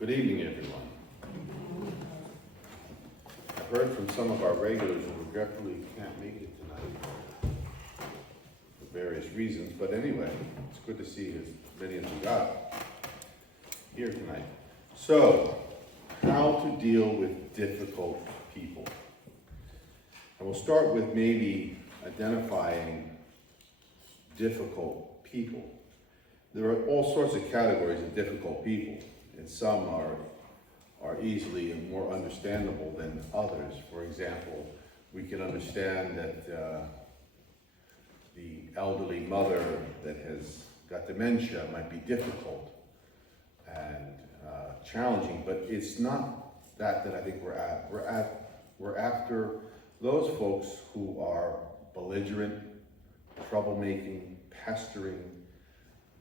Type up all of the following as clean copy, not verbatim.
Good evening, everyone. I've heard from some of our regulars who regretfully can't make it tonight for various reasons, but anyway, it's good to see as many as we got here tonight. So, how to deal with difficult people. And we'll start with maybe identifying difficult people. There are all sorts of categories of difficult people, and some are easily and more understandable than others. For example, we can understand that the elderly mother that has got dementia might be difficult and challenging, but it's not that I think we're at. We're after those folks who are belligerent, troublemaking, pestering,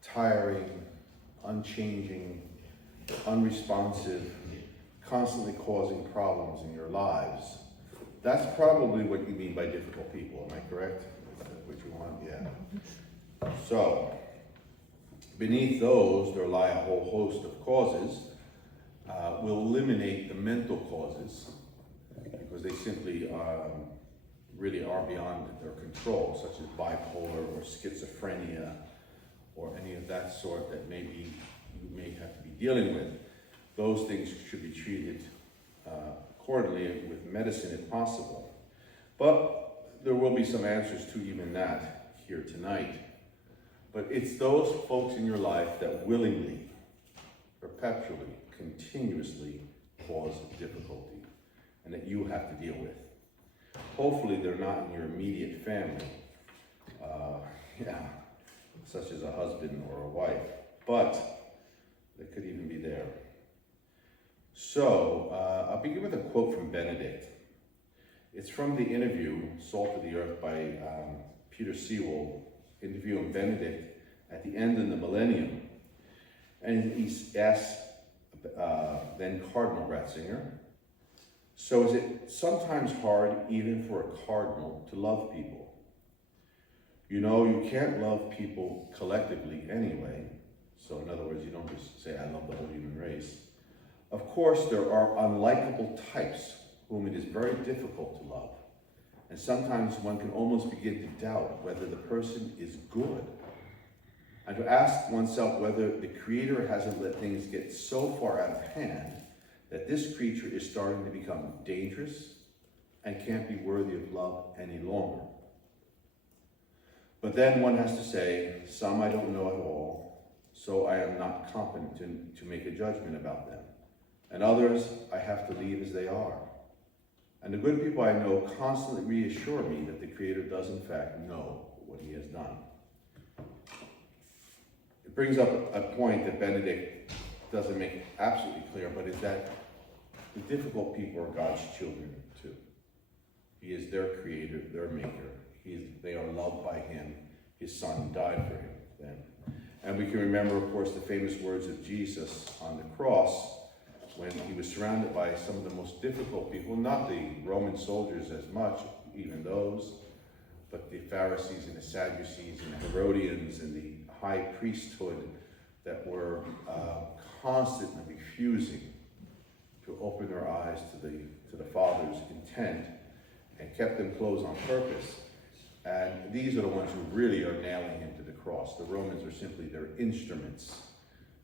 tiring, unchanging, unresponsive, constantly causing problems in your lives. That's probably what you mean by difficult people, am I correct? Is that what you want? Yeah. So, beneath those, there lie a whole host of causes. We'll eliminate the mental causes because they simply really are beyond their control, such as bipolar or schizophrenia or any of that sort that maybe you may have to be dealing with. Those things should be treated accordingly with medicine if possible. But there will be some answers to even that here tonight. But it's those folks in your life that willingly, perpetually, continuously cause difficulty and that you have to deal with. Hopefully they're not in your immediate family, such as a husband or a wife, but they could even be there. So, I'll begin with a quote from Benedict. It's from the interview, Salt of the Earth, by Peter Sewell, interviewing Benedict at the end of the millennium. And he asks then Cardinal Ratzinger, so is it sometimes hard even for a cardinal to love people? You know, you can't love people collectively anyway. So in other words, you don't just say, I love the whole human race. Of course, there are unlikable types whom it is very difficult to love. And sometimes one can almost begin to doubt whether the person is good. And to ask oneself whether the Creator hasn't let things get so far out of hand that this creature is starting to become dangerous and can't be worthy of love any longer. But then one has to say, some I don't know at all, so I am not competent to make a judgment about them. And others I have to leave as they are. And the good people I know constantly reassure me that the Creator does in fact know what He has done. It brings up a point that Benedict doesn't make absolutely clear, but is that the difficult people are God's children too. He is their Creator, their Maker. They are loved by Him. His Son died for him then. And we can remember, of course, the famous words of Jesus on the cross when He was surrounded by some of the most difficult people, not the Roman soldiers as much, even those, but the Pharisees and the Sadducees and the Herodians and the high priesthood that were constantly refusing to open their eyes to the Father's intent and kept them closed on purpose. And these are the ones who really are nailing Him to the cross. The Romans are simply their instruments.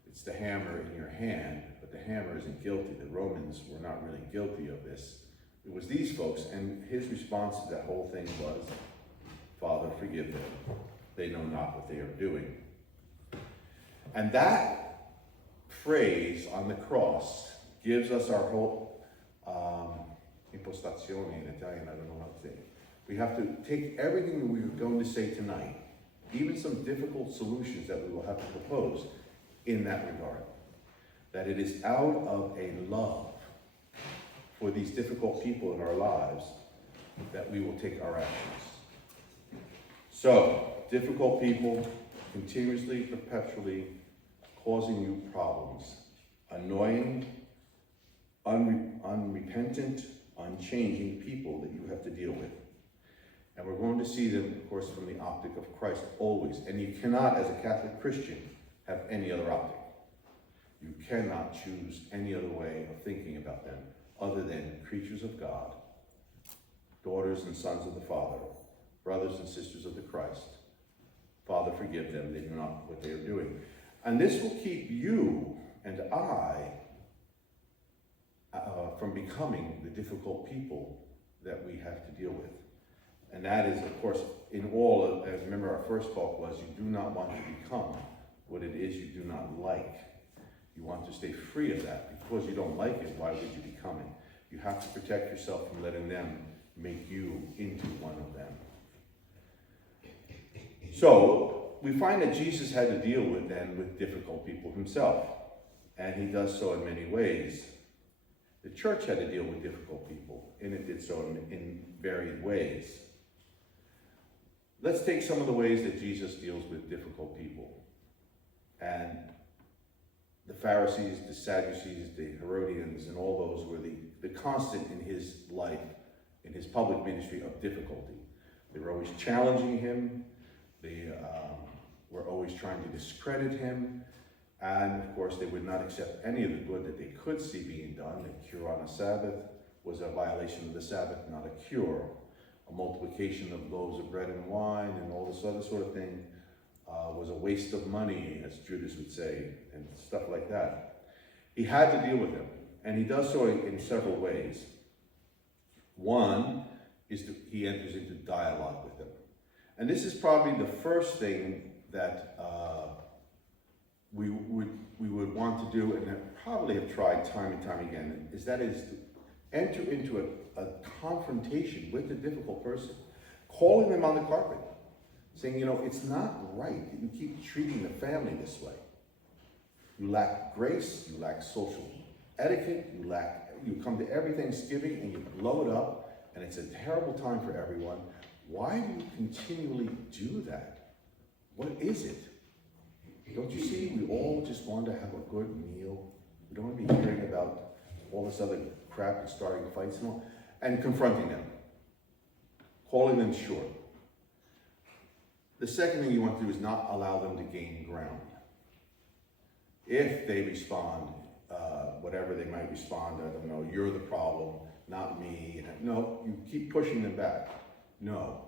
It's the hammer in your hand, but the hammer isn't guilty. The Romans were not really guilty of this. It was these folks, and His response to that whole thing was, Father, forgive them. They know not what they are doing. And that phrase on the cross gives us our whole impostazione in Italian, I don't know how to say it. We have to take everything that we're going to say tonight, even some difficult solutions that we will have to propose in that regard. That it is out of a love for these difficult people in our lives that we will take our actions. So, difficult people continuously, perpetually causing you problems. Annoying, unrepentant, unchanging people that you have to deal with. And we're going to see them, of course, from the optic of Christ always. And you cannot, as a Catholic Christian, have any other optic. You cannot choose any other way of thinking about them other than creatures of God, daughters and sons of the Father, brothers and sisters of the Christ. Father, forgive them, they know not what they are doing. And this will keep you and I from becoming the difficult people that we have to deal with. And that is, of course, in all, as remember our first talk was, you do not want to become what it is you do not like. You want to stay free of that. Because you don't like it, why would you become it? You have to protect yourself from letting them make you into one of them. So, we find that Jesus had to deal with difficult people himself. And he does so in many ways. The church had to deal with difficult people, and it did so in varied ways. Let's take some of the ways that Jesus deals with difficult people. And the Pharisees, the Sadducees, the Herodians, and all those were the constant in his life, in his public ministry of difficulty. They were always challenging him. They were always trying to discredit him. And of course, they would not accept any of the good that they could see being done. A cure on a Sabbath was a violation of the Sabbath, not a cure. A multiplication of loaves of bread and wine and all this other sort of thing was a waste of money, as Judas would say, and stuff like that. He had to deal with them, and he does so in several ways. One is he enters into dialogue with them. And this is probably the first thing that we would want to do, and probably have tried time and time again, is to enter into a confrontation with the difficult person, calling them on the carpet, saying, it's not right that you keep treating the family this way. You lack grace, you lack social etiquette, you come to every Thanksgiving and you blow it up, and it's a terrible time for everyone. Why do you continually do that? What is it? Don't you see, we all just want to have a good meal. We don't want to be hearing about all this other crap and starting fights and all, and confronting them, calling them short. The second thing you want to do is not allow them to gain ground. If they respond, whatever they might respond, I don't know, you're the problem, not me. No, you keep pushing them back. No.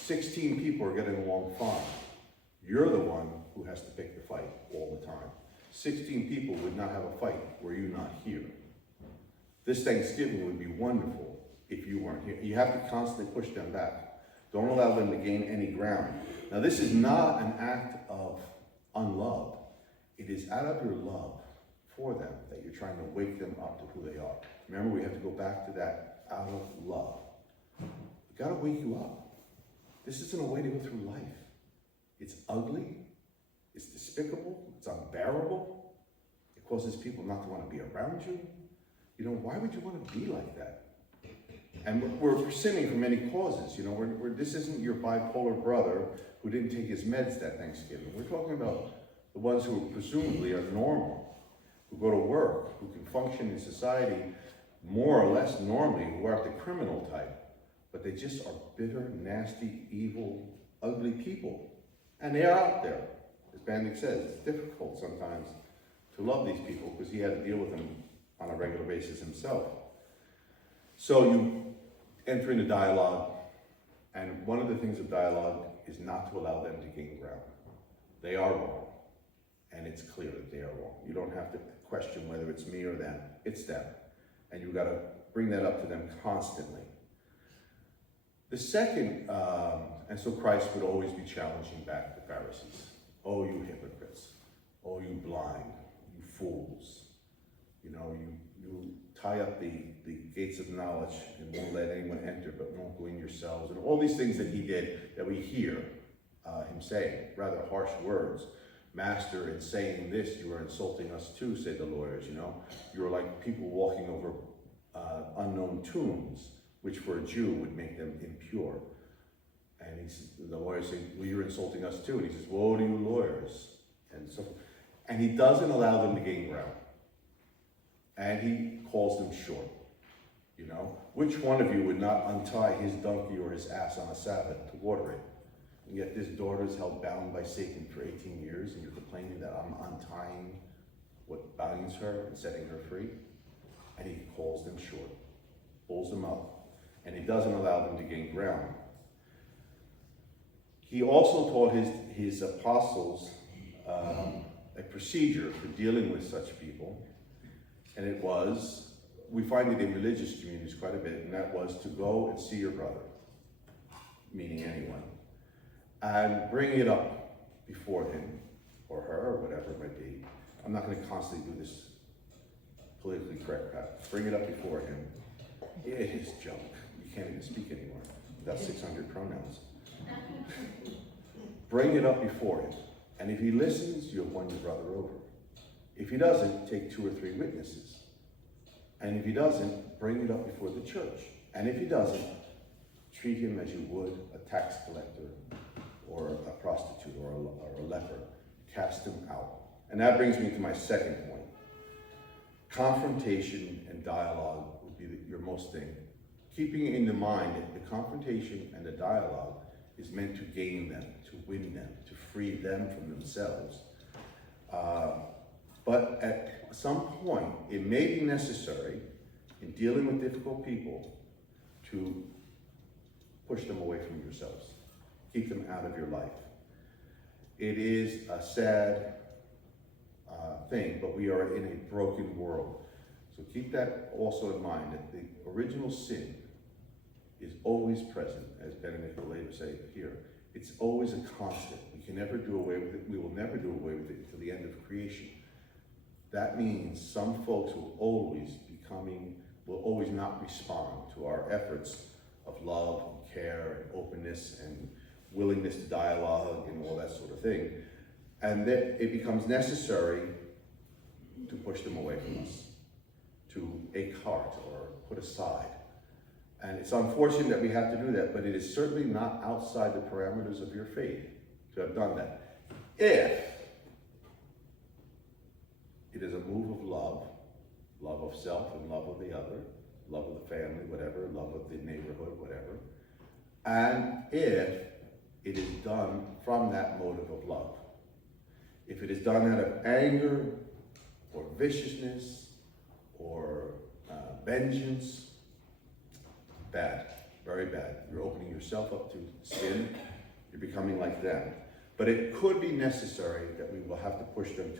16 people are getting along fine. You're the one who has to pick the fight all the time. 16 people would not have a fight were you not here. This Thanksgiving would be wonderful if you weren't here. You have to constantly push them back. Don't allow them to gain any ground. Now, this is not an act of unlove. It is out of your love for them that you're trying to wake them up to who they are. Remember, we have to go back to that out of love. We've got to wake you up. This isn't a way to go through life. It's ugly. It's despicable. It's unbearable. It causes people not to want to be around you. Why would you want to be like that? And we're sinning for many causes. This isn't your bipolar brother who didn't take his meds that Thanksgiving. We're talking about the ones who presumably are normal, who go to work, who can function in society more or less normally, who aren't the criminal type. But they just are bitter, nasty, evil, ugly people. And they are out there. As Bandic says, it's difficult sometimes to love these people because he had to deal with them on a regular basis himself. So you enter into dialogue, and one of the things of dialogue is not to allow them to gain ground. They are wrong, and it's clear that they are wrong. You don't have to question whether it's me or them. It's them. And you've got to bring that up to them constantly. The second, and so Christ would always be challenging back the Pharisees. Oh, you hypocrites. Oh, you blind. You fools. You tie up the gates of knowledge and won't let anyone enter, but won't go in yourselves. And all these things that he did that we hear him saying, rather harsh words. Master, in saying this, you are insulting us too, say the lawyers, You are like people walking over unknown tombs, which for a Jew would make them impure. And the lawyers say, well, you're insulting us too. And he says, woe to you lawyers. And he doesn't allow them to gain ground. And he calls them short. Which one of you would not untie his donkey or his ass on a Sabbath to water it? And yet this daughter is held bound by Satan for 18 years, and you're complaining that I'm untying what binds her and setting her free, and he calls them short, pulls them up, and he doesn't allow them to gain ground. He also taught his apostles a procedure for dealing with such people, and it was, we find it in religious communities quite a bit, and that was to go and see your brother, meaning anyone, and bring it up before him or her or whatever it might be. I'm not going to constantly do this politically correct crap. Bring it up before him. It is junk. You can't even speak anymore without 600 pronouns. Bring it up before him. And if he listens, you'll win your brother over. If he doesn't, take 2 or 3 witnesses. And if he doesn't, bring it up before the church. And if he doesn't, treat him as you would a tax collector or a prostitute or a leper. Cast him out. And that brings me to my second point. Confrontation and dialogue would be your most thing. Keeping in the mind that the confrontation and the dialogue is meant to gain them, to win them, to free them from themselves. But at some point, it may be necessary in dealing with difficult people to push them away from yourselves. Keep them out of your life. It is a sad thing, but we are in a broken world. So keep that also in mind, that the original sin is always present, as Benedict will later say here. It's always a constant. We can never do away with it. We will never do away with it until the end of creation. That means some folks will always not respond to our efforts of love and care and openness and willingness to dialogue and all that sort of thing. And that it becomes necessary to push them away from us, to écarte or put aside. And it's unfortunate that we have to do that, but it is certainly not outside the parameters of your faith to have done that. If it is a move of love of self and love of the other, love of the family, whatever, love of the neighborhood, whatever, and if it is done from that motive of love. If it is done out of anger or viciousness or vengeance, bad, very bad. You're opening yourself up to sin. You're becoming like them. But it could be necessary that we will have to push them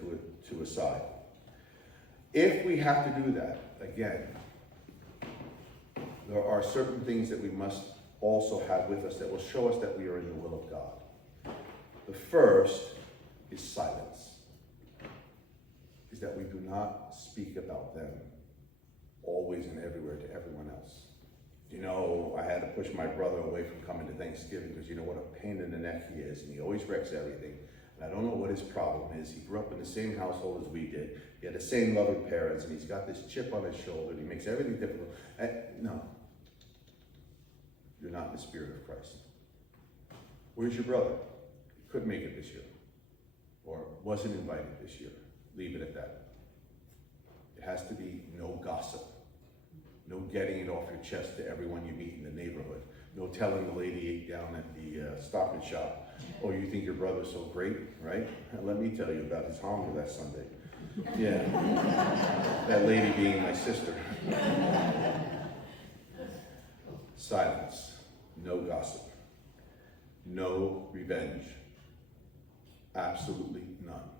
to a side. If we have to do that, again, there are certain things that we must also have with us that will show us that we are in the will of God. The first is silence. Is that we do not speak about them always and everywhere to everyone else. You know, I had to push my brother away from coming to Thanksgiving because you know what a pain in the neck he is, and he always wrecks everything. And I don't know what his problem is. He grew up in the same household as we did. He had the same loving parents, and he's got this chip on his shoulder, and he makes everything difficult. No. You're not in the spirit of Christ. Where's your brother? He couldn't make it this year, or wasn't invited this year. Leave it at that. It has to be no gossip. No getting it off your chest to everyone you meet in the neighborhood. No telling the lady down at the Stop and Shop, oh, you think your brother's so great, right? Let me tell you about his hunger that Sunday. Yeah, that lady being my sister. Silence, no gossip, no revenge, absolutely none.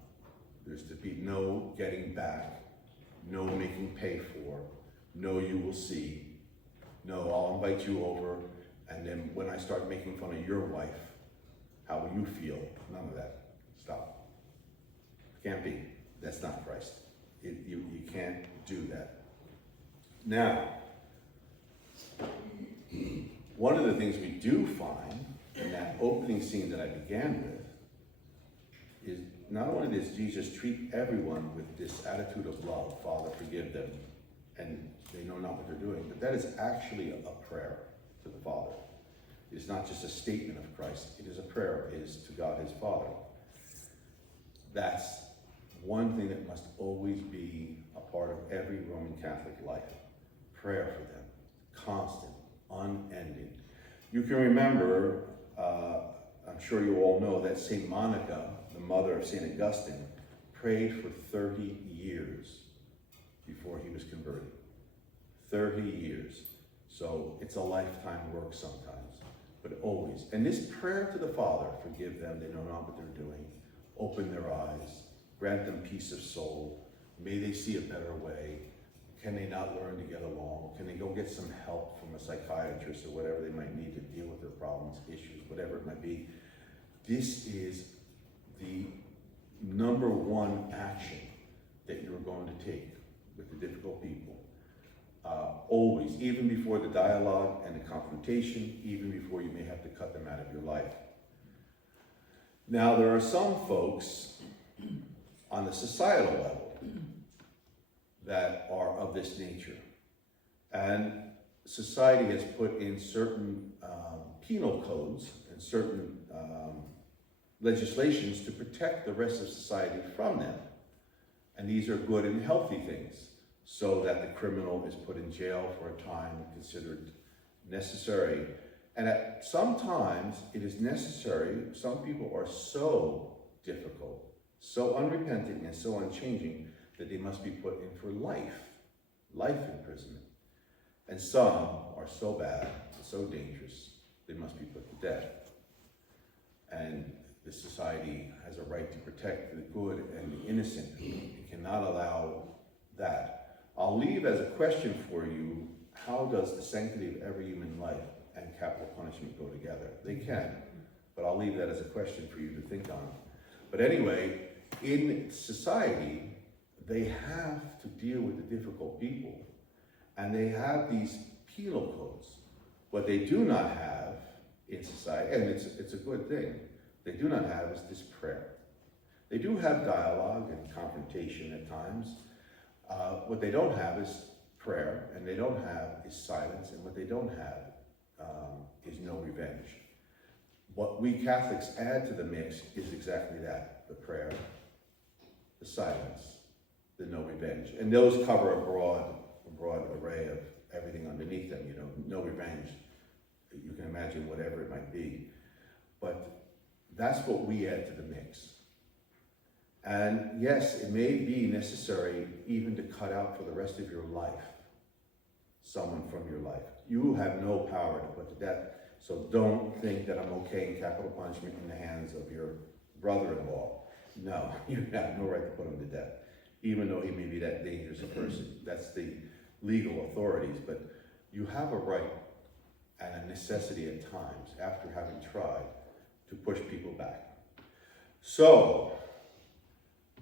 There's to be no getting back, no making pay for, no you will see, no I'll invite you over, and then when I start making fun of your wife, how will you feel? None of that. Stop. Can't be. That's not Christ. You can't do that. Now, one of the things we do find in that opening scene that I began with is not only does Jesus treat everyone with this attitude of love, Father, forgive them, and they know not what they're doing, but that is actually a prayer to the Father. It is not just a statement of Christ, it is a prayer, it is to God his Father. That's one thing that must always be a part of every Roman Catholic life. Prayer for them, constant, unending. You can remember, I'm sure you all know, that St. Monica, the mother of St. Augustine, prayed for 30 years before he was converted. 30 years. So it's a lifetime work sometimes, but always. And this prayer to the Father, forgive them, they know not what they're doing, open their eyes, grant them peace of soul, may they see a better way. Can they not learn to get along? Can they go get some help from a psychiatrist or whatever they might need to deal with their problems, issues, whatever it might be? This is the number one action that you're going to take with the difficult people. Always, even before the dialogue and the confrontation, even before you may have to cut them out of your life. Now, there are some folks on the societal level that are of this nature. And society has put in certain penal codes and certain legislations to protect the rest of society from them. And these are good and healthy things, so that the criminal is put in jail for a time considered necessary. And at sometimes it is necessary. Some people are so difficult, so unrepentant and so unchanging that they must be put in for life imprisonment. And some are so bad, so dangerous, they must be put to death. And the society has a right to protect the good and the innocent. It cannot allow that. I'll leave as a question for you, how does the sanctity of every human life and capital punishment go together? They can, but I'll leave that as a question for you to think on. But anyway, in society, they have to deal with the difficult people, and they have these penal codes. What they do not have in society, and it's a good thing, they do not have is this prayer. They do have dialogue and confrontation at times. What they don't have is prayer, and they don't have is silence, and what they don't have is no revenge. What we Catholics add to the mix is exactly that: the prayer, the silence, the no revenge. And those cover a broad array of everything underneath them, you know, no revenge. You can imagine whatever it might be. But that's what we add to the mix. And yes, it may be necessary even to cut out for the rest of your life someone from your life. You have no power to put to death. So don't think that I'm okay in capital punishment in the hands of your brother-in-law. No, you have no right to put him to death, even though he may be that dangerous a person. That's the legal authorities, but you have a right and a necessity at times, after having tried, to push people back. So,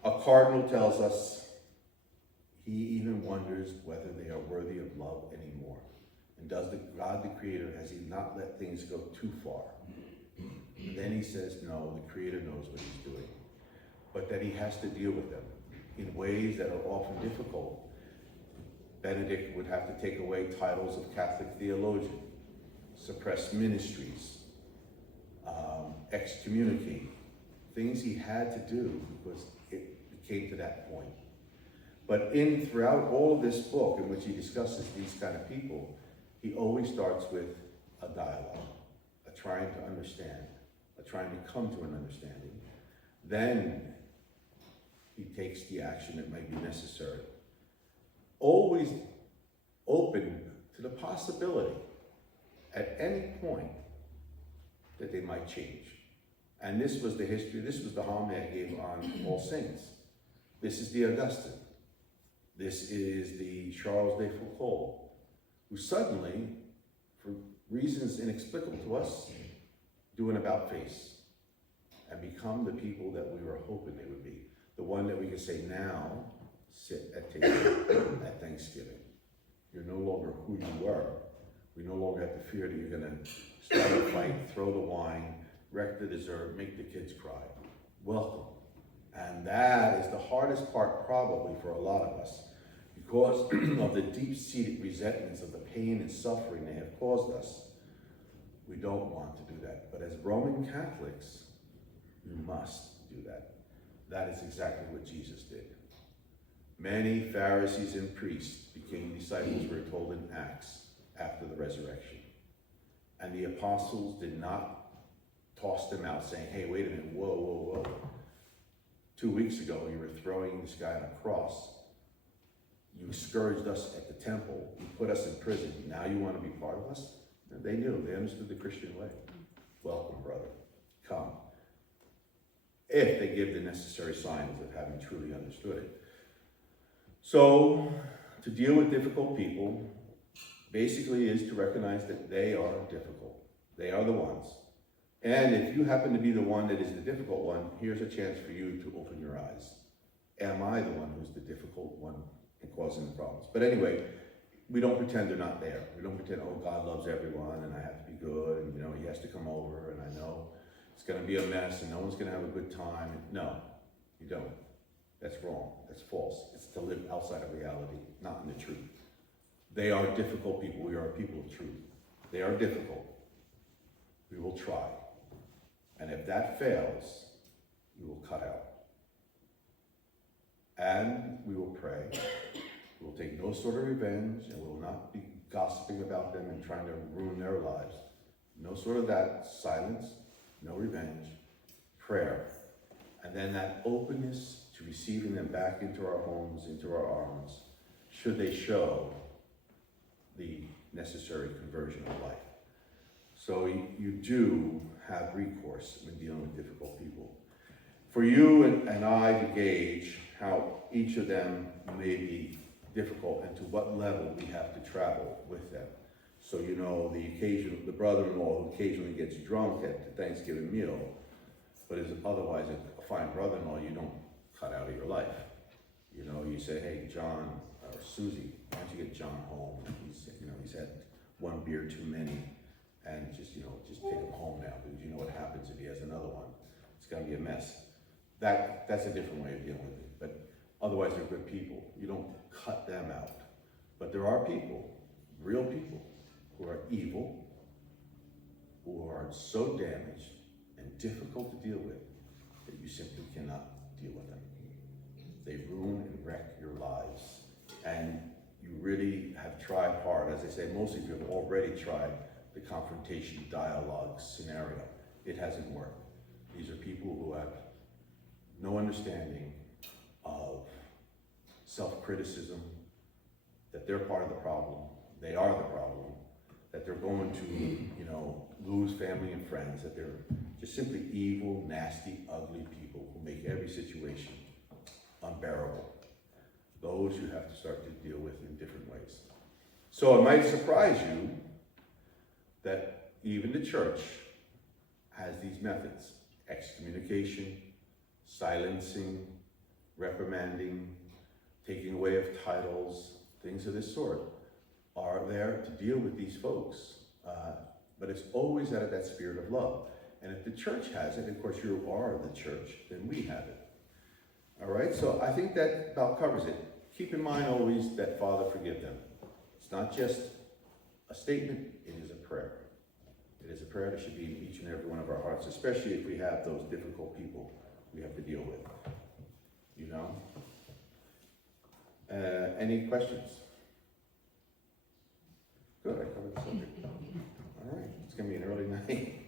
a cardinal tells us he even wonders whether they are worthy of love anymore. And does God the Creator, has he not let things go too far? And then he says, no, the Creator knows what he's doing. But that he has to deal with them in ways that are often difficult. Benedict would have to take away titles of Catholic theologian, suppress ministries, excommunicate, things he had to do because it came to that point. But throughout all of this book in which he discusses these kind of people, he always starts with a dialogue, a trying to understand, a trying to come to an understanding. Then he takes the action that might be necessary. Always open to the possibility at any point that they might change. And this was the history, this was the homily I gave on All Saints. This is the Augustine. This is the Charles de Foucault, who suddenly, for reasons inexplicable to us, do an about-face and become the people that we were hoping they would be. The one that we can say, now, sit at table at Thanksgiving. You're no longer who you were. We no longer have to fear that you're going to start a fight, throw the wine, wreck the dessert, make the kids cry. Welcome. And that is the hardest part probably for a lot of us, because of the deep-seated resentments of the pain and suffering they have caused us. We don't want to do that. But as Roman Catholics, you must do that. That is exactly what Jesus did. Many Pharisees and priests became disciples, we're told in Acts, after the resurrection. And the apostles did not toss them out saying, hey, wait a minute, whoa, whoa, whoa. 2 weeks ago, you were throwing this guy on a cross. You scourged us at the temple. You put us in prison. Now you want to be part of us? They knew. They understood the Christian way. Welcome, brother. Come. If they give the necessary signs of having truly understood it. So, to deal with difficult people, basically is to recognize that they are difficult. They are the ones. And if you happen to be the one that is the difficult one, here's a chance for you to open your eyes. Am I the one who's the difficult one and causing the problems? But anyway, we don't pretend they're not there. We don't pretend, oh, God loves everyone and I have to be good and, he has to come over and I know it's going to be a mess and no one's going to have a good time. No, you don't. That's wrong. That's false. It's to live outside of reality, not in the truth. They are difficult people. We are a people of truth. They are difficult. We will try. And if that fails, we will cut out. And we will pray. We will take no sort of revenge, and we will not be gossiping about them and trying to ruin their lives. No sort of that. Silence, no revenge, prayer. And then that openness to receiving them back into our homes, into our arms, should they show the necessary conversion of life. So you do have recourse when dealing with difficult people. For you and I to gauge how each of them may be difficult and to what level we have to travel with them. So the brother-in-law who occasionally gets drunk at the Thanksgiving meal, but is otherwise a fine brother-in-law, you don't cut out of your life. You say, hey, John or Susie, why don't you get John home? He's had one beer too many, and just take him home now, because you know what happens if he has another one. It's gonna be a mess. That's a different way of dealing with it. But otherwise, they're good people. You don't cut them out. But there are people, real people, who are evil, who are so damaged and difficult to deal with that you simply cannot deal with them. They ruin and wreck your lives. And you really have tried hard. As I say, most of you have already tried the confrontation dialogue scenario. It hasn't worked. These are people who have no understanding of self-criticism, that they're part of the problem, they are the problem, that they're going to, lose family and friends, that they're just simply evil, nasty, ugly people who make every situation unbearable. Those you have to start to deal with in different ways. So it might surprise you that even the church has these methods: excommunication, silencing, reprimanding, taking away of titles, things of this sort are there to deal with these folks. But it's always out of that spirit of love. And if the church has it, of course you are the church, then we have it. All right, so I think that about covers it. Keep in mind always that Father, forgive them. It's not just a statement, it is a prayer. It is a prayer that should be in each and every one of our hearts, especially if we have those difficult people we have to deal with. Any questions? Good, I covered the subject. All right, it's going to be an early night.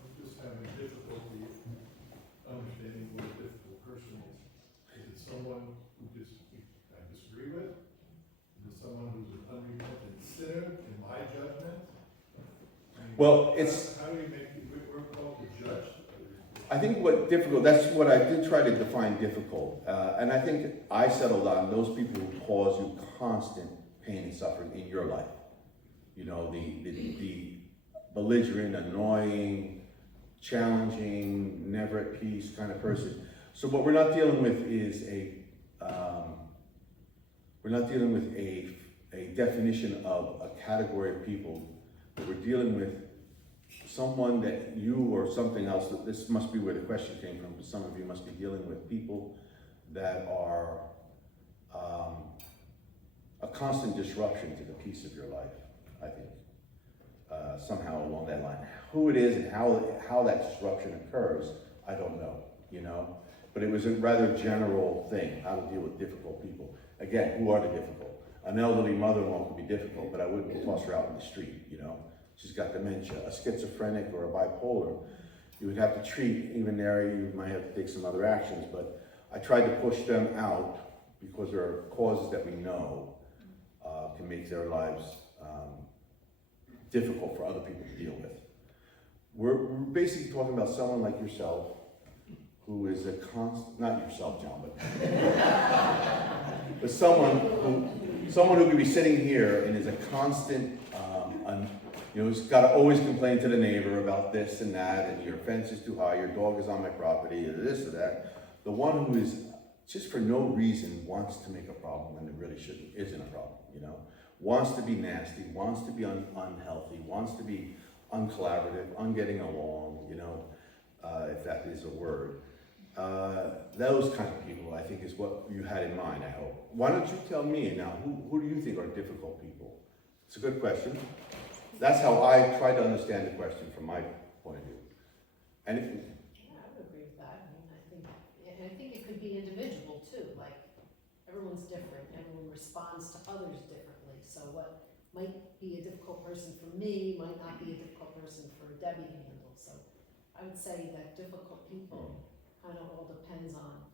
I'm just having difficulty understanding what a difficult person is. Is it someone who I disagree with? Is it someone who's an unrepentant sinner, in my judgment? Well, how do you make, we're called to judge? I think that's what I did try to define difficult. And I think I settled on those people who cause you constant pain and suffering in your life. The belligerent, annoying, challenging, never at peace kind of person. So what we're not dealing with is a definition of a category of people, but we're dealing with someone that you or something else, that this must be where the question came from, but some of you must be dealing with people that are a constant disruption to the peace of your life, I think, somehow along that line. Who it is and how that disruption occurs, I don't know, but it was a rather general thing, how to deal with difficult people. Again, who are the difficult? An elderly mother-in-law can be difficult, but I wouldn't toss her out in the street, She's got dementia. A schizophrenic or a bipolar you would have to treat, even there, you might have to take some other actions, but I tried to push them out because there are causes that we know can make their lives difficult for other people to deal with. We're basically talking about someone like yourself, who is a not yourself, John, but someone who could be sitting here and is a constant, who's got to always complain to the neighbor about this and that, and your fence is too high, your dog is on my property, or this or that. The one who is just for no reason wants to make a problem when it really isn't a problem, wants to be nasty, wants to be unhealthy, wants to be uncollaborative, ungetting along, if that is a word. Those kind of people, I think, is what you had in mind, I hope. Why don't you tell me now, who do you think are difficult people? It's a good question. That's how I try to understand the question from my point of view. And Yeah, I would agree with that. I think it could be individual too, like everyone's different, everyone responds to others differently. So what might be a difficult person for me might not be a difficult person for Debbie to handle. So I would say that difficult people kind of all depends on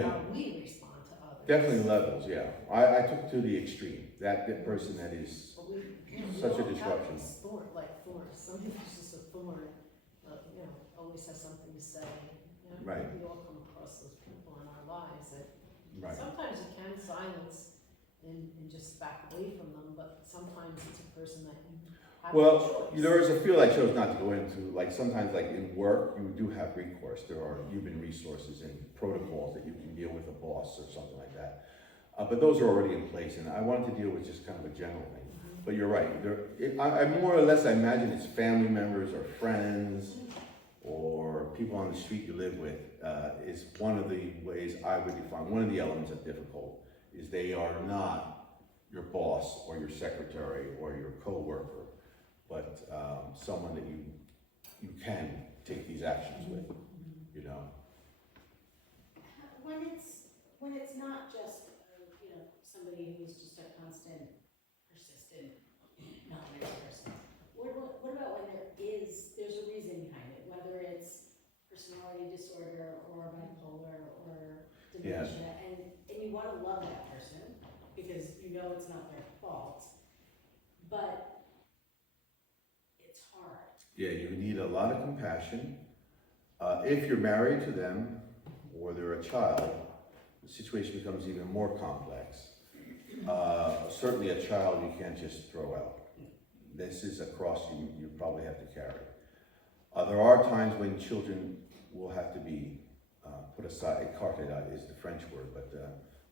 how we respond to others. definitely levels, yeah. I took to the extreme, that person that is such a disruption. Thorns. Somebody who's just a thorn, always has something to say. Right. We all come across those people in our lives that Right. sometimes you can silence and just back away from them, but sometimes it's a person that you have no Well, choice. there is a field I chose not to go into, like sometimes like in work, you do have recourse. There are human resources and protocols that you can deal with a boss or something like that. But those are already in place, and I wanted to deal with just kind of a general thing. But you're right, I more or less, I imagine it's family members or friends or people on the street you live with is one of the ways I would define, one of the elements of difficult is they are not your boss or your secretary or your coworker, but someone that you can take these actions with, When it's not just, somebody who's just a constant, persistent, dominant person. What about when there's a reason behind it, whether it's personality disorder or bipolar or dementia, and you want to love that person because it's not their fault, but it's hard. Yeah, you need a lot of compassion. If you're married to them or they're a child, the situation becomes even more complex. Certainly a child you can't just throw out. This is a cross you probably have to carry. There are times when children will have to be put aside. Carted out is the French word, but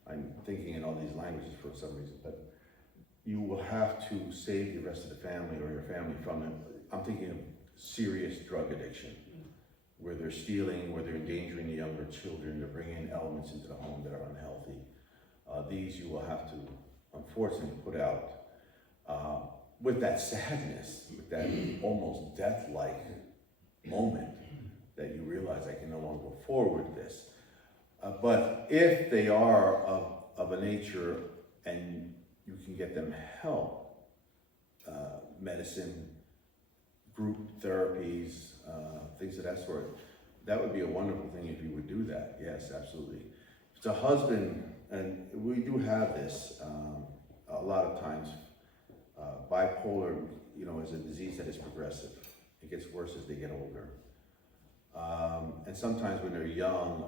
I'm thinking in all these languages for some reason. But you will have to save the rest of the family or your family from it. I'm thinking of serious drug addiction, where they're stealing, where they're endangering the younger children, they're bringing in elements into the home that are unhealthy. These you will have to, unfortunately, put out with that sadness, with that almost death-like moment that you realize I can no longer go forward with this. But if they are of a nature and you can get them help, medicine, group therapies, things of that sort, that would be a wonderful thing if you would do that. Yes, absolutely. If it's a husband, and we do have this a lot of times, bipolar, is a disease that is progressive. It gets worse as they get older. And sometimes when they're young,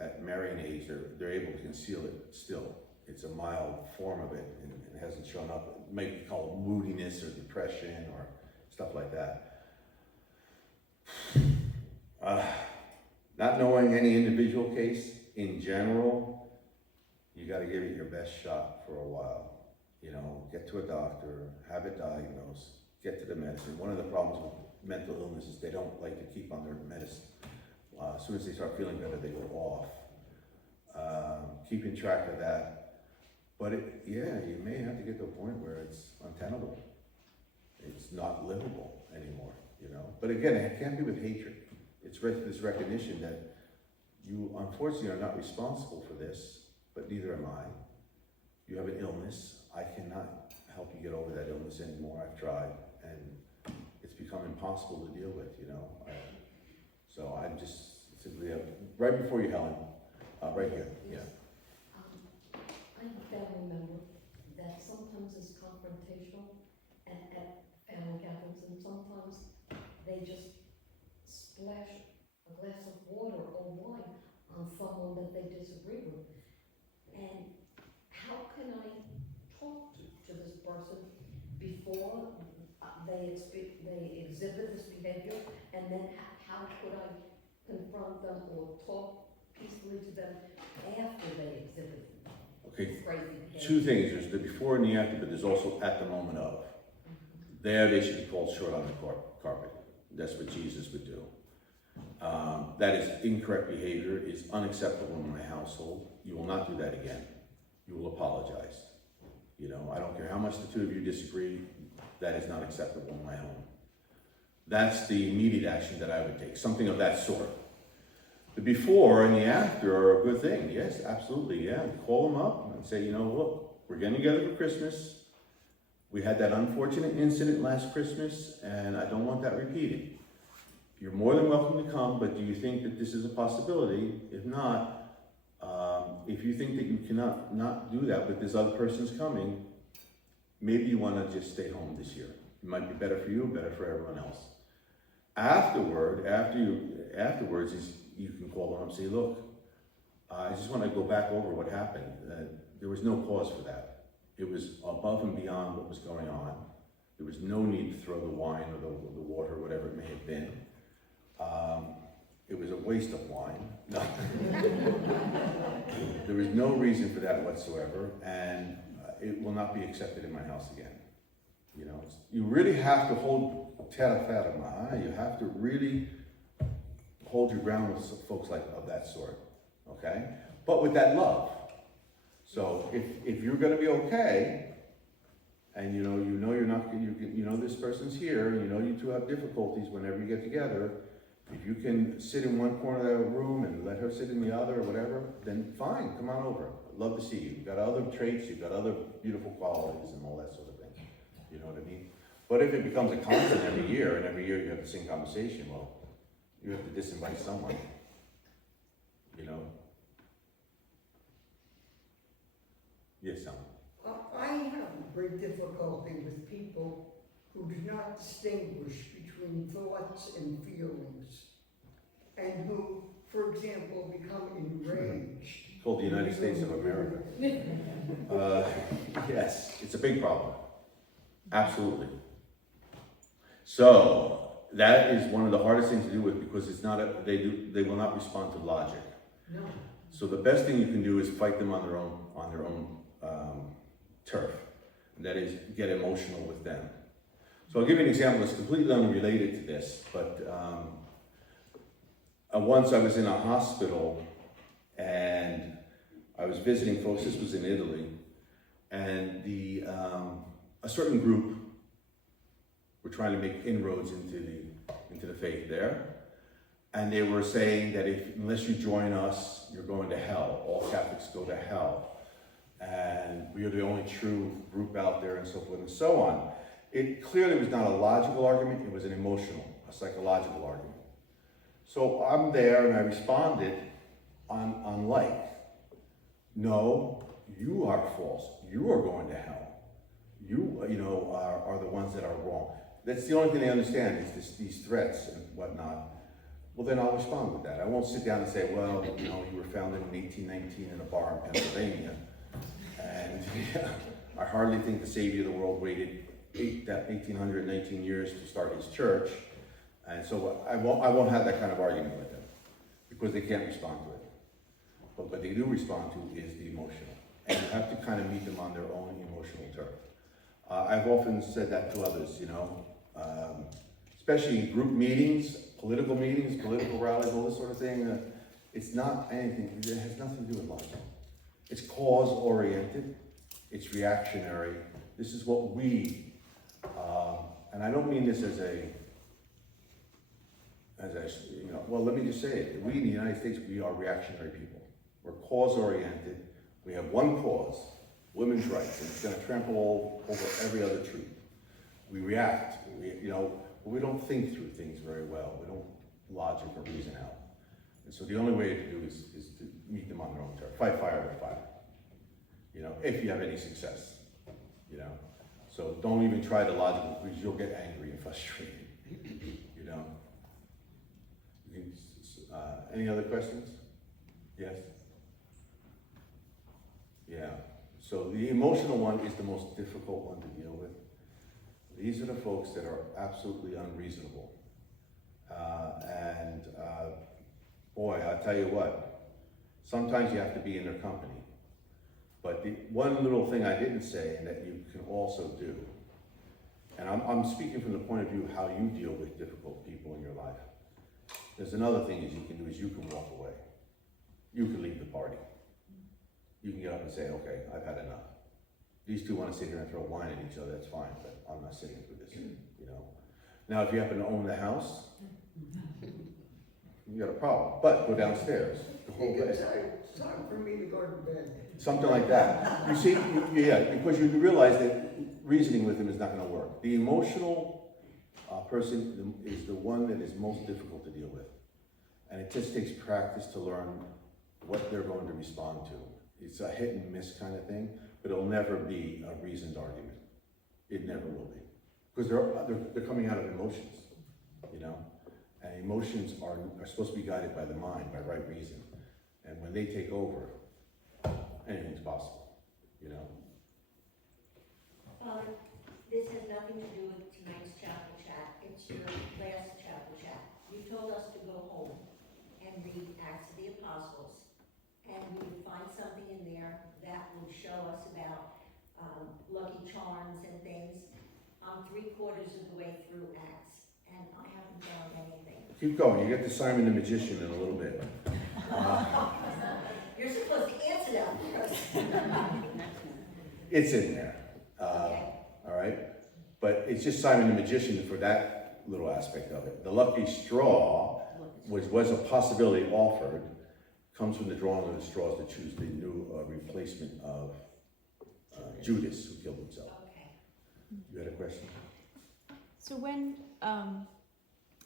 at marrying age, they're able to conceal it still. It's a mild form of it, and it hasn't shown up. It might be called moodiness or depression or stuff like that. Not knowing any individual case, in general, you gotta give it your best shot for a while. Get to a doctor, have it diagnosed, get to the medicine. One of the problems with mental illness is they don't like to keep on their medicine. As soon as they start feeling better, they go off. Keeping track of that. But you may have to get to a point where it's untenable. It's not livable anymore, But again, it can't be with hatred. It's this recognition that you unfortunately are not responsible for this, but neither am I. You have an illness. I cannot help you get over that illness anymore. I've tried, and it's become impossible to deal with, So I'm just simply, right before you, Helen, right here, yeah. I'm a family member that sometimes is confrontational at family gatherings, and sometimes they just splash a glass of water or wine on someone that they disagree with. And how can I talk to this person before they exhibit this behavior, and then how could I confront them or talk peacefully to them after they exhibit Okay, crazy behavior? two things, there's the before and the after, but there's also at the moment of. There, they should be called short on the carpet. That's what Jesus would do. That is incorrect behavior, is unacceptable in my household. You will not do that again. You will apologize. You know, I don't care how much the two of you disagree, that is not acceptable in my home. That's the immediate action that I would take, something of that sort. The before and the after are a good thing, yes, absolutely, yeah. Call them up and say, you know, look, we're getting together for Christmas. We had that unfortunate incident last Christmas, and I don't want that repeated. You're more than welcome to come, but do you think that this is a possibility? If not, if you think that you cannot not do that, but this other person's coming, maybe you want to just stay home this year. It might be better for you, better for everyone else. Afterwards, you can call them up and say, look, I just want to go back over what happened. There was no cause for that. It was above and beyond what was going on. There was no need to throw the wine or the water, whatever it may have been. It was a waste of wine. No. There was no reason for that whatsoever, and it will not be accepted in my house again. You know, you really have to hold terra. You have to really hold your ground with folks like of that sort, okay? But with that love. So if you're going to be okay, and you know you're not, you know this person's here, and you know you two have difficulties whenever you get together. If you can sit in one corner of the room and let her sit in the other or whatever, then fine, come on over. I'd love to see you. You've got other traits, you've got other beautiful qualities and all that sort of thing. You know what I mean? But if it becomes a constant every year, and every year you have the same conversation, well, you have to disinvite someone. You know? Yes, Alan. I have great difficulty with people who do not distinguish between thoughts and feelings, and who, for example, become enraged. Called the United States of America. Yes, it's a big problem. Absolutely. So that is one of the hardest things to do with, because it's not they will not respond to logic. No. So the best thing you can do is fight them on their own turf. And that is, get emotional with them. So I'll give you an example that's completely unrelated to this, but once I was in a hospital and I was visiting folks. This was in Italy, and a certain group were trying to make inroads into the faith there, and they were saying that unless you join us, you're going to hell. All Catholics go to hell, and we are the only true group out there, and so forth and so on. It clearly was not a logical argument, it was an emotional, a psychological argument. So I'm there and I responded on like, no, you are false. You are going to hell. You are the ones that are wrong. That's the only thing they understand is these threats and whatnot. Well, then I'll respond with that. I won't sit down and say, well, you were founded in 1819 in a bar in Pennsylvania. And I hardly think the Savior of the world waited 1819 years to start his church, and so I won't have that kind of argument with them, because they can't respond to it. But what they do respond to is the emotional, and you have to kind of meet them on their own emotional turf. I've often said that to others, especially in group meetings, political rallies, all this sort of thing. It's not anything, it has nothing to do with logic. It's cause-oriented, it's reactionary. This is what we, and I don't mean this well, let me just say it. We in the United States, we are reactionary people. We're cause-oriented. We have one cause, women's rights, and it's going to trample all over every other truth. We react, we don't think through things very well. logic or reason out. And so the only way to do is to meet them on their own terms. Fight fire with fire. You know, if you have any success, you know. So don't even try the logic because you'll get angry and frustrated, you know. Any other questions? Yes? Yeah. So the emotional one is the most difficult one to deal with. These are the folks that are absolutely unreasonable. Boy, I'll tell you what, sometimes you have to be in their company. But the one little thing I didn't say and that you can also do, and I'm speaking from the point of view of how you deal with difficult people in your life. There's another thing that you can do is you can walk away. You can leave the party. You can get up and say, okay, I've had enough. These two want to sit here and throw wine at each other, that's fine, but I'm not sitting through this, you know. Now, if you happen to own the house, you got a problem, but go downstairs. The whole You can day. say, it's time for me to go to bed. Something like that. You see, yeah, because you realize that reasoning with them is not gonna work. The emotional person is the one that is most difficult to deal with. And it just takes practice to learn what they're going to respond to. It's a hit and miss kind of thing, but it'll never be a reasoned argument. It never will be. Because they're coming out of emotions, you know? And emotions are supposed to be guided by the mind, by right reason. And when they take over, anything's possible, you know? Father, this has nothing to do with tonight's chapel chat. It's your last chapel chat. You told us to go home and read Acts of the Apostles, and we would find something in there that would show us about Lucky Charms and things. I'm 3/4 of the way through Acts, and I haven't found anything. Keep going, you get to Simon the Magician in a little bit. You're supposed to answer that first. It's in there, Okay. all right? But it's just Simon the Magician for that little aspect of it. The lucky straw was a possibility offered, comes from the drawing of the straws to choose the new replacement of Judas, who killed himself. Okay. You had a question? So when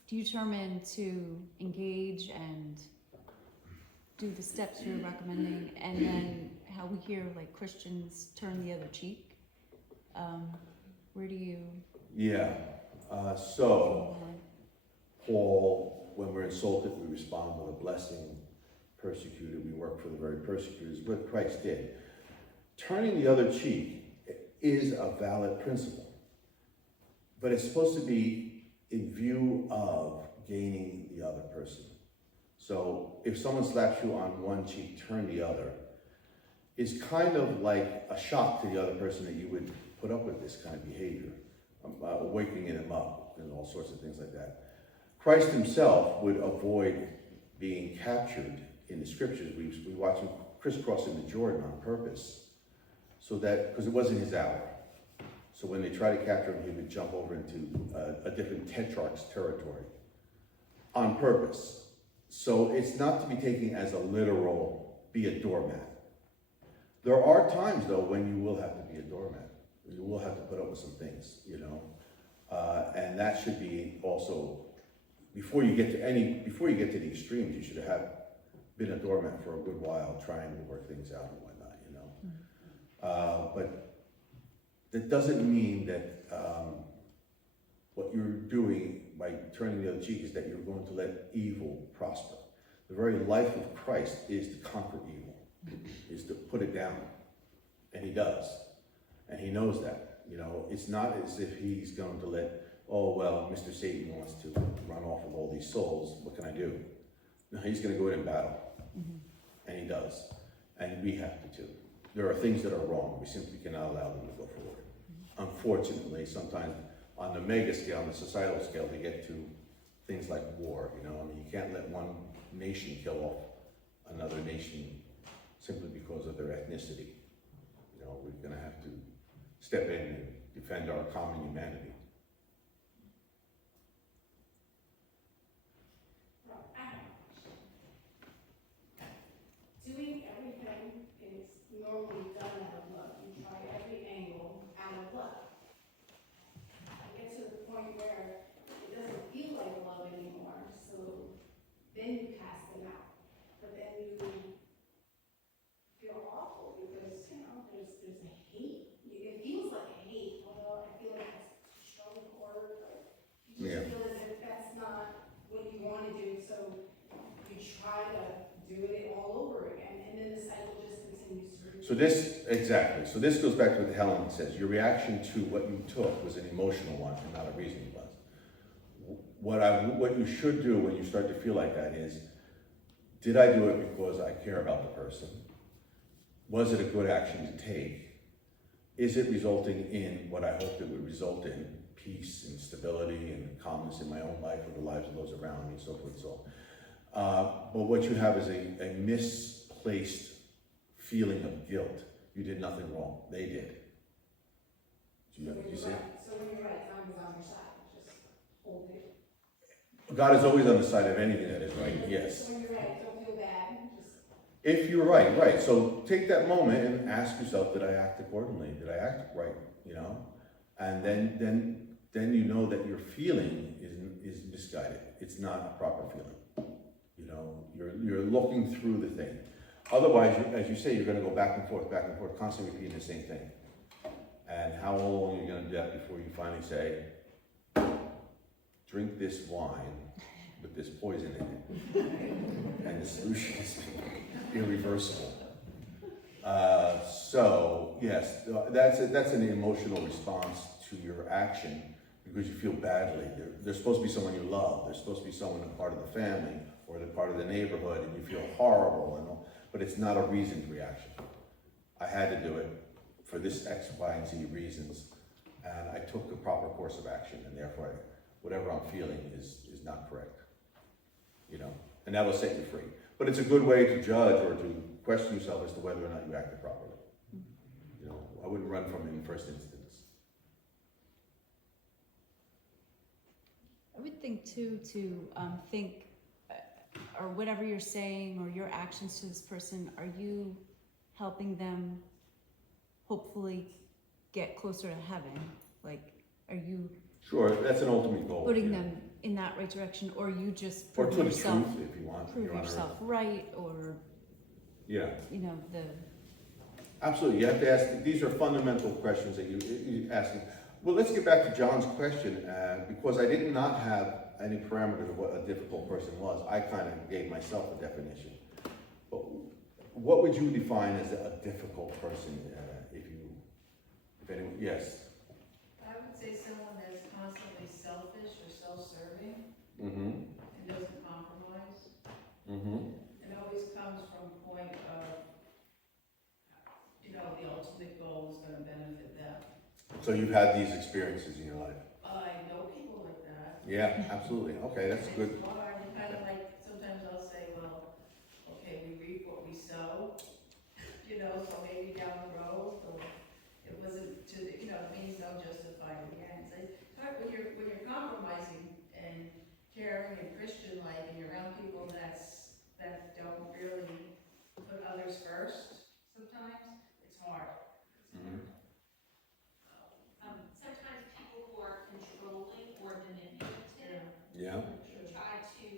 do you determine to engage and do the steps you're recommending, and then how we hear like Christians turn the other cheek? Where do you? Yeah, so Paul, when we're insulted, we respond with a blessing. Persecuted, we work for the very persecutors, what Christ did. Turning the other cheek is a valid principle, but it's supposed to be in view of gaining the other person. So if someone slaps you on one cheek, turn the other, it's kind of like a shock to the other person that you would put up with this kind of behavior, waking them up and all sorts of things like that. Christ himself would avoid being captured in the scriptures. We watch him crisscrossing the Jordan on purpose, so that, because it wasn't his hour. So when they try to capture him, he would jump over into a different tetrarch's territory on purpose. So it's not to be taken as a literal, be a doormat. There are times though when you will have to be a doormat. You will have to put up with some things, you know, and that should be also, before you get to the extremes, you should have been a doormat for a good while, trying to work things out and whatnot, you know. But that doesn't mean that what you're doing by turning the other cheek is that you're going to let evil prosper. The very life of Christ is to conquer evil, is to put it down, and he does, and he knows that. You know, it's not as if he's going to let, oh well, Mr. Satan wants to run off with all these souls, what can I do? No, he's going to go in battle. And he does. And we have to too. There are things that are wrong. We simply cannot allow them to go forward. Unfortunately, sometimes on the mega scale, on the societal scale, we get to things like war. You know, I mean, you can't let one nation kill off another nation simply because of their ethnicity. You know, we're going to have to step in and defend our common humanity. Doing everything is normally done out of love. You try every angle out of love. I get to the point where it doesn't feel like love anymore, so So this, exactly, so this goes back to what Helen says, your reaction to what you took was an emotional one and not a reasoning one. What you should do when you start to feel like that is, did I do it because I care about the person? Was it a good action to take? Is it resulting in what I hoped it would result in? Peace and stability and calmness in my own life or the lives of those around me and so forth and so on. But what you have is a misplaced feeling of guilt. You did nothing wrong, they did. Do you see? So when you're right, God is on your side, just hold it. God is always on the side of anything that is right, yes. So when you're right, don't feel bad, just. If you're right. So take that moment and ask yourself, did I act accordingly? Did I act right? You know? And then you know that your feeling is misguided. It's not a proper feeling. You know, you're looking through the thing. Otherwise, as you say, you're gonna go back and forth, constantly repeating the same thing. And how long are you gonna do that before you finally say, drink this wine with this poison in it, and the solution is irreversible. So yes, that's an emotional response to your action because you feel badly. There's supposed to be someone you love. There's supposed to be someone a part of the family or the part of the neighborhood, and you feel horrible and all, but it's not a reasoned reaction. I had to do it for this X, Y, and Z reasons, and I took the proper course of action, and therefore whatever I'm feeling is not correct. You know, and that'll set you free. But it's a good way to judge or to question yourself as to whether or not you acted properly. You know, I wouldn't run from it in the first instance. I would think too, to think, or whatever you're saying or your actions to this person, are you helping them hopefully get closer to heaven? Like, are you Sure, that's an ultimate goal. putting yeah. them in that right direction, or you just Or prove to the yourself, truth, if you want. prove Your Honor. yourself right, or, Yeah, you know, the, absolutely. You have to ask, these are fundamental questions that you ask. Well, let's get back to John's question, because I did not have any parameters of what a difficult person was. I kind of gave myself a definition. But what would you define as a difficult person, if anyone, yes? I would say someone that's constantly selfish or self-serving Mm-hmm, and doesn't compromise. mm-hmm. And always comes from a point of, you know, the ultimate goal is gonna benefit them. So you've had these experiences in your life? I know people like that. Yeah, absolutely. Okay, that's And good. it's hard, and kind of like, sometimes I'll say, well, okay, we reap what we sow, you know, so maybe down the road, or it wasn't to, the, you know, the means don't justify the ends. It's hard when you're compromising and caring and Christian-like, and you're around people that don't really put others first, sometimes, it's hard. Mhm. Sometimes people who are controlling or manipulative Yeah, try to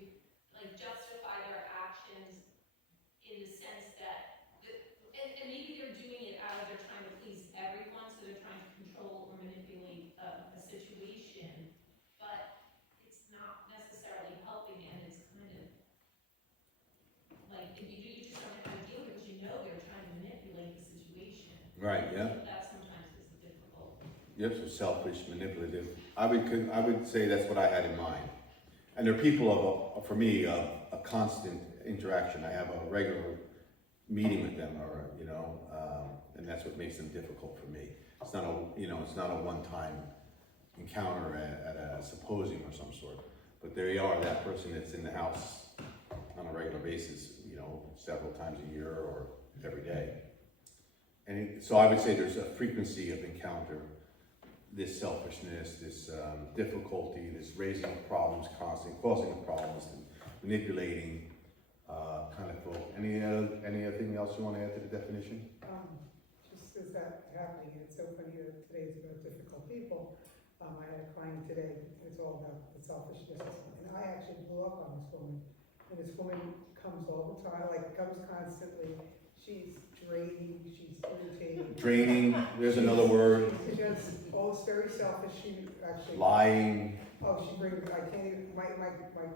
like justify their actions in the sense that, and maybe they're doing it out of they're trying to please everyone, so they're trying to control or manipulate a situation, but it's not necessarily helping, and it's kind of like if you just don't have to deal with it, you know they're trying to manipulate the situation. right, yeah. That sometimes is difficult. Yep, so selfish, manipulative. I would say that's what I had in mind. And there are people for me, a constant interaction. I have a regular meeting with them, or you know, and that's what makes them difficult for me. It's not a one-time encounter at a symposium or some sort. But they are that person that's in the house on a regular basis, you know, several times a year or every day. And so I would say there's a frequency of encounter. This selfishness, this difficulty, this raising of problems, constantly causing of problems, and manipulating, kind of thought. Anything else you want to add to the definition? Just as that happening, it's so funny that today's about difficult people. I had a client today, it's all about the selfishness, and I actually blew up on this woman. And this woman comes all the time, like comes constantly. She's draining, she's irritating. Draining, there's another word. She's just, it's very selfish. She actually. Lying. Oh, she brings, I can't even, my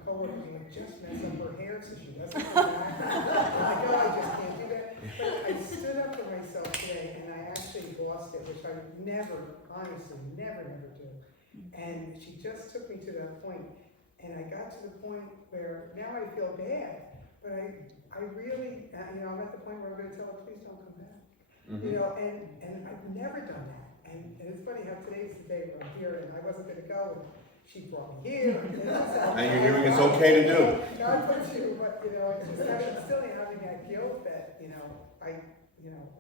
coworker would just mess up her hair so she doesn't come back. I'm like, oh, I just can't do that. But I stood up for myself I never, honestly, never do. And she just took me to that point, and I got to the point where now I feel bad, but I really, you know, I'm at the point where I'm gonna tell her, please don't come back. You know, and I've never done that. And it's funny how today's the day where I'm here, and I wasn't gonna go, and she brought me here. And, you know, so, And you're hearing it's okay to do. God puts you, but, you know, it's just having, still having that guilt that, you know,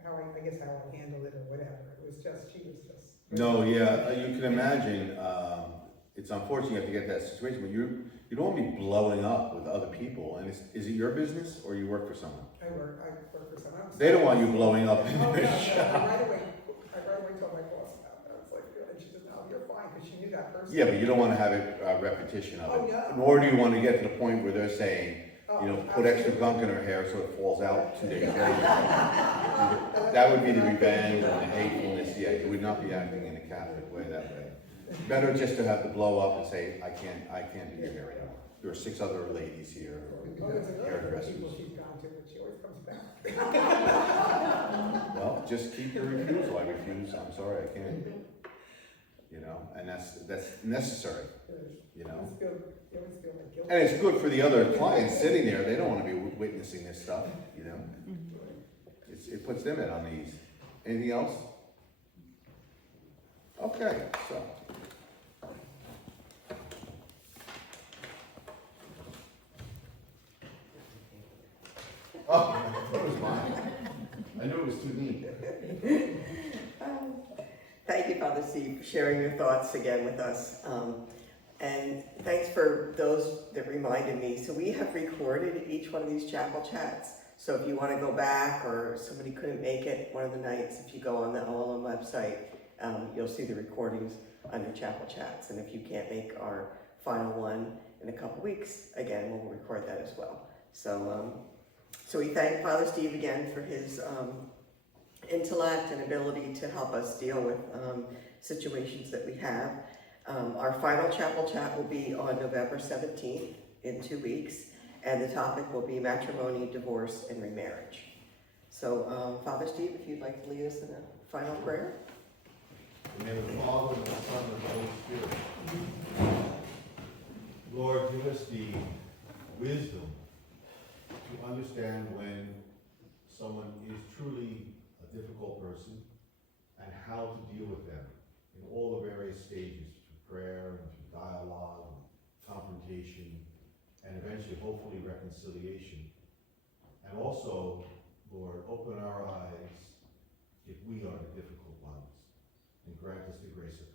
how I guess how I handled it or whatever. It was just, she was just. No, yeah, you can imagine, it's unfortunate you have to get that situation, but you don't want to be blowing up with other people, and is it your business, or you work for someone? I work for someone else. They don't want you blowing up in Oh, their no, shop. I right away told my boss about it. I was like, and she says, no, you're fine, because she knew that person. Yeah, but you don't want to have a repetition of Oh, it. no. Nor do you want to get to the point where they're saying, you know, Oh, put extra absolutely. gunk in her hair so it falls out 2 days later. That would be the revenge and the hatefulness, yeah, you would not be acting in a Catholic way that way. Better just to have the blow up and say, I can't do your hair anymore. There are 6 other ladies here, Oh, there's another hairdressers. people she's gone to, but she always comes back. Well, just keep your refusal, I refuse, I'm sorry, I can't. You know, and that's necessary, you know? You always feel like guilt. And it's good for the other clients sitting there, they don't want to be witnessing this stuff, you know? It puts them at unease. Anything else? Okay, so. Oh, I thought it was mine. I knew it was too neat. Thank you, Father Steve, for sharing your thoughts again with us. And thanks for those that reminded me. So we have recorded each one of these chapel chats. So if you want to go back, or somebody couldn't make it one of the nights, if you go on the OLM website, you'll see the recordings under chapel chats. And if you can't make our final one in a couple weeks, again, we'll record that as well. So we thank Father Steve again for his intellect and ability to help us deal with situations that we have. Our final chapel chat will be on November 17th in 2 weeks, and the topic will be matrimony, divorce, and remarriage. So Father Steve, if you'd like to lead us in a final prayer. In the name of the Father, and the Son, and the Holy Spirit. Lord, give us the wisdom to understand when someone is truly a difficult person and how to deal with them in all the various stages, through prayer and through dialogue, confrontation, and eventually, hopefully, reconciliation. And also, Lord, open our eyes if we are the difficult ones, and grant us the grace of